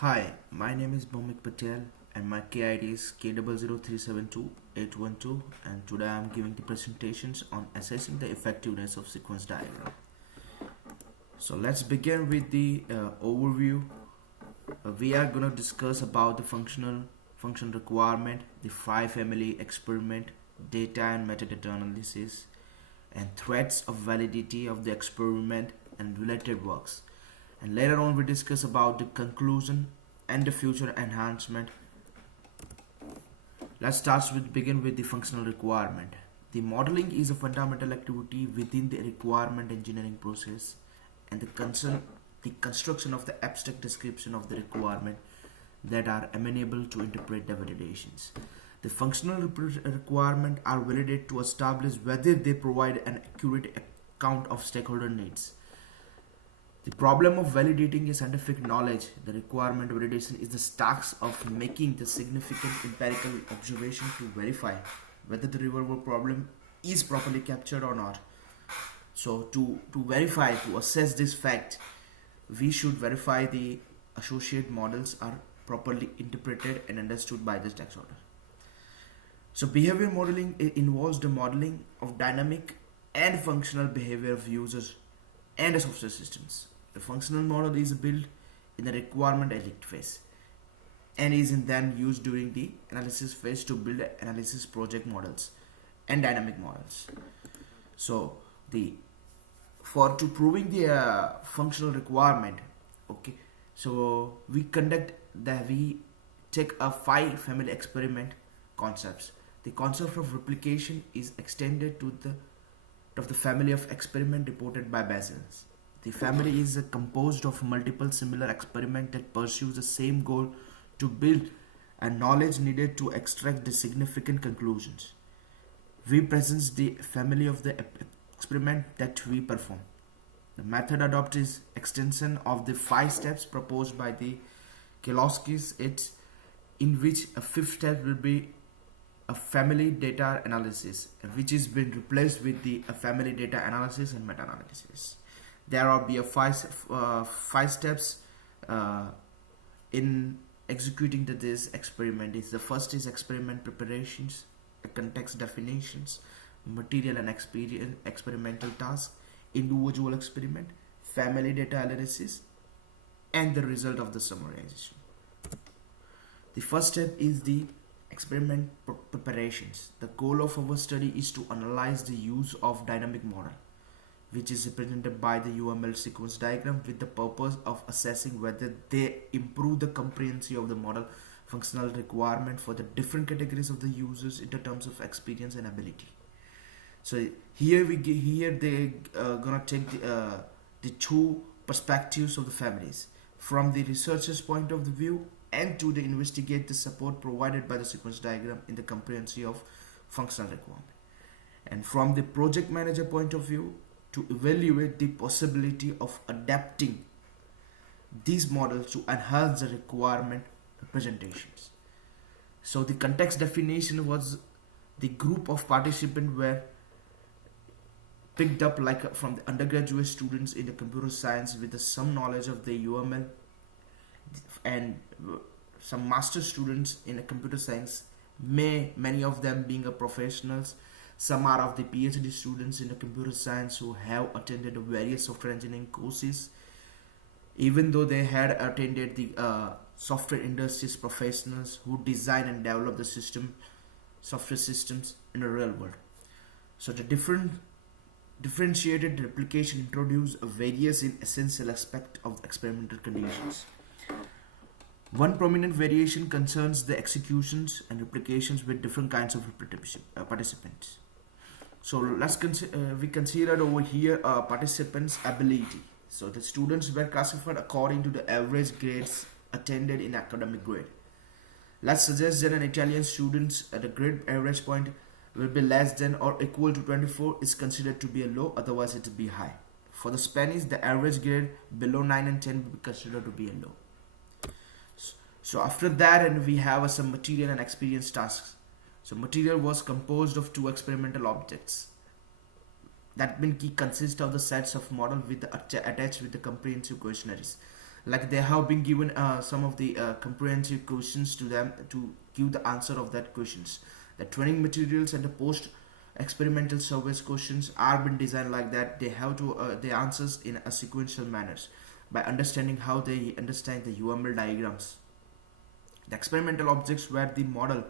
Hi, my name is Bhumik Patel and my KID is K00372 and today I am giving the presentations on assessing the effectiveness of sequence diagram. So let's begin with the overview. We are going to discuss about the function requirement, the phi family experiment, data and metadata analysis, and threats of validity of the experiment and related works. And later on we discuss about the conclusion and the future enhancement. Let's start with begin with the functional requirement. The modeling is a fundamental activity within the requirement engineering process, and the construction of the abstract description of the requirement that are amenable to interpret the validations. The functional requirement are validated to establish whether they provide an accurate account of stakeholder needs. The problem of validating a scientific knowledge, the requirement validation is the task of making the significant empirical observation to verify whether the real world problem is properly captured or not. So to verify, to assess this fact, we should verify the associate models are properly interpreted and understood by the stakeholder. So behavior modeling involves the modeling of dynamic and functional behavior of users and the software systems. The functional model is built in the requirement elect phase and is then used during the analysis phase to build analysis project models and dynamic models. So the for to proving the functional requirement, okay, so we take a phi family experiment concepts. The concept of replication is extended to the family of experiment reported by Basels. The family is composed of multiple similar experiments that pursues the same goal to build a knowledge needed to extract the significant conclusions. We present the family of the experiment that we perform. The method adopted is extension of the 5 steps proposed by the Kelowskis, in which a fifth step will be a family data analysis, which is been replaced with the family data analysis and meta-analysis. There will be a five steps in executing this experiment. The first is experiment preparations, context definitions, material and experimental task, individual experiment, family data analysis, and the result of the summarization. The first step is the experiment preparations. The goal of our study is to analyze the use of dynamic model, which is represented by the UML sequence diagram, with the purpose of assessing whether they improve the comprehension of the model functional requirement for the different categories of the users in the terms of experience and ability. So here they gonna take the two perspectives of the families from the researcher's point of view and to the investigate the support provided by the sequence diagram in the comprehension of functional requirement, and from the project manager point of view to evaluate the possibility of adapting these models to enhance the requirement representations. So the context definition was the group of participants were picked up like from the undergraduate students in the computer science with some knowledge of the UML and some master students in the computer science, many of them being a professionals. Some are of the PhD students in the computer science who have attended various software engineering courses, even though they had attended the software industries professionals who design and develop the software systems in the real world. So the differentiated replication introduce various in essential aspect of experimental conditions. One prominent variation concerns the executions and replications with different kinds of participants. So we considered over here participants' ability. So the students were classified according to the average grades attended in academic grade. Let's suggest that an Italian student at a grade average point will be less than or equal to 24 is considered to be a low, otherwise it will be high. For the Spanish, the average grade below 9 and 10 will be considered to be a low. So after that, and we have some material and experience tasks. So material was composed of 2 experimental objects. That means key consists of the sets of model with the attached with the comprehensive questionnaires. Like they have been given some of the comprehensive questions to them to give the answer of that questions. The training materials and the post experimental surveys questions are been designed like that. They have to the answers in a sequential manners by understanding how they understand the UML diagrams. The experimental objects were the model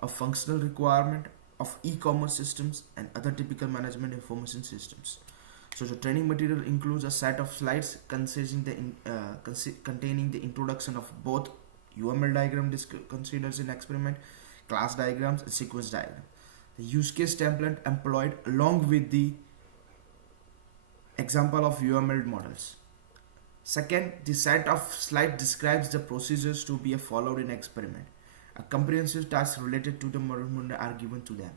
of functional requirement of e-commerce systems and other typical management information systems. So the training material includes a set of slides containing the introduction of both UML diagram considered in experiment, class diagrams, and sequence diagram. The use case template employed along with the example of UML models. Second, the set of slides describes the procedures to be followed in experiment. A comprehensive task related to the model are given to them.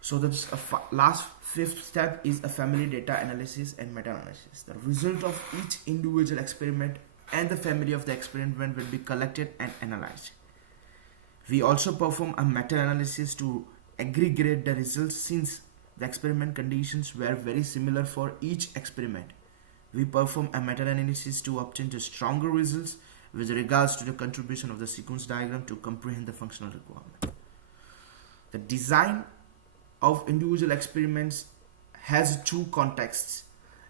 So the last fifth step is a family data analysis and meta-analysis. The result of each individual experiment and the family of the experiment will be collected and analyzed. We also perform a meta-analysis to aggregate the results since the experiment conditions were very similar for each experiment. We perform a meta-analysis to obtain the stronger results with regards to the contribution of the sequence diagram to comprehend the functional requirement. The design of individual experiments has two contexts,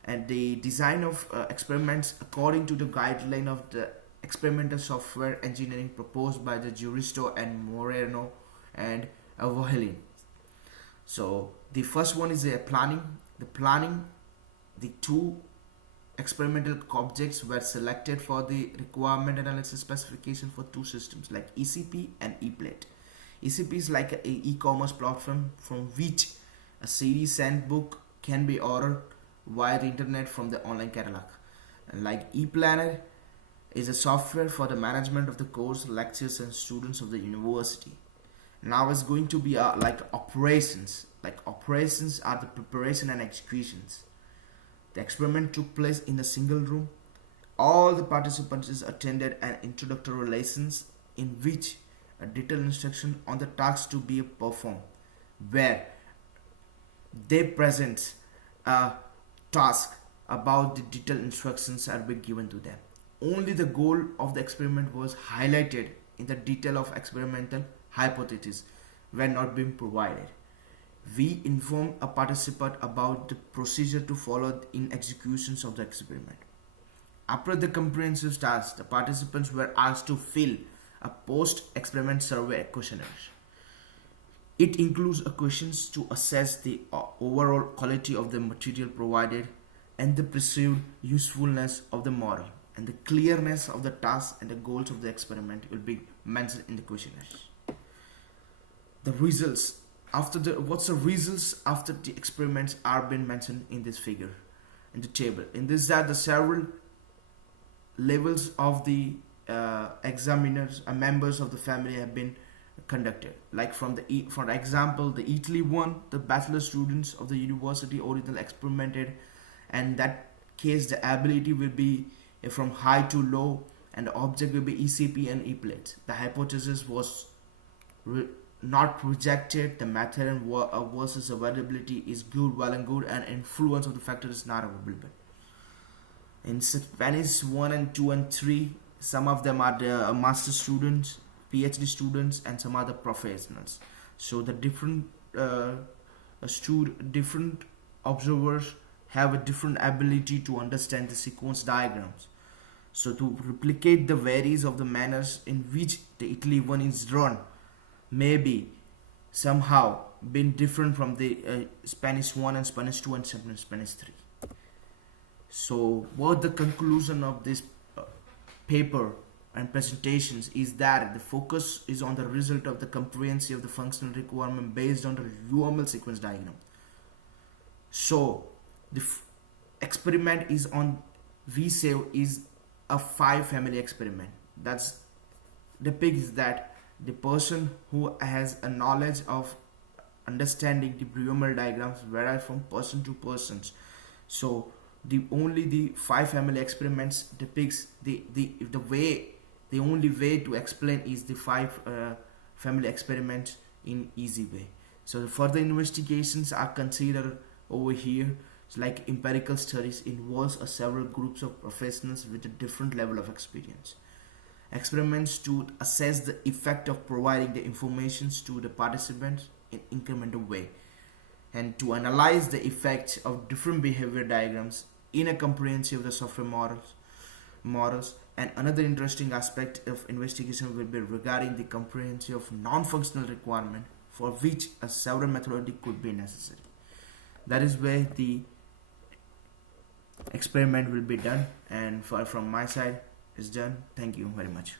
and the design of experiments according to the guideline of the experimental software engineering proposed by the Juristo and Moreno and Vohelin. So the first one is the planning. The two experimental objects were selected for the requirement analysis specification for two systems like ECP and ePlate. ECP is like an e-commerce platform from which a series handbook can be ordered via the internet from the online catalog. And like ePlanner is a software for the management of the course, lectures, and students of the university. Now it's going to be like operations. Like operations are the preparation and executions. The experiment took place in a single room. All the participants attended an introductory lessons in which a detailed instruction on the task to be performed, where they present a task about the detailed instructions are being given to them. Only the goal of the experiment was highlighted in the detail of experimental hypotheses were not being provided. We inform a participant about the procedure to follow in executions of the experiment. After the comprehensive task, the participants were asked to fill a post-experiment survey questionnaire. It includes questions to assess the overall quality of the material provided and the perceived usefulness of the model, and the clearness of the task and the goals of the experiment will be mentioned in the questionnaire. The results what's the results after the experiments are been mentioned in this figure, in the table. In this that the several levels of the examiners and members of the family have been conducted. Like for example, the Italy one, the bachelor students of the university original experimented, and that case the ability will be from high to low, and the object will be ECP and ePlate. The hypothesis was not rejected. The method and versus availability is good, well and good, and influence of the factor is not available. In Spanish 1 and 2 and 3, some of them are the master students, PhD students, and some other professionals. So the different different observers have a different ability to understand the sequence diagrams. So to replicate the varies of the manners in which the Italy one is run may be somehow been different from the Spanish 1 and Spanish 2 and Spanish 3. So what the conclusion of this paper and presentations is that the focus is on the result of the comprehensive of the functional requirement based on the UML sequence diagram. So the experiment is on VSAVE is a 5 family experiment. That's depicts that the person who has a knowledge of understanding the UML diagrams vary from person to person. So the 5 family experiments depicts the only way to explain is the 5 family experiments in easy way. So the further investigations are considered over here So like empirical studies involves several groups of professionals with a different level of experience. Experiments to assess the effect of providing the informations to the participants in incremental way, and to analyze the effects of different behavior diagrams in a comprehensive the software models. And another interesting aspect of investigation will be regarding the comprehensive of non-functional requirement for which a several methodology could be necessary. That is where the experiment will be done, and from my side is done. Thank you very much.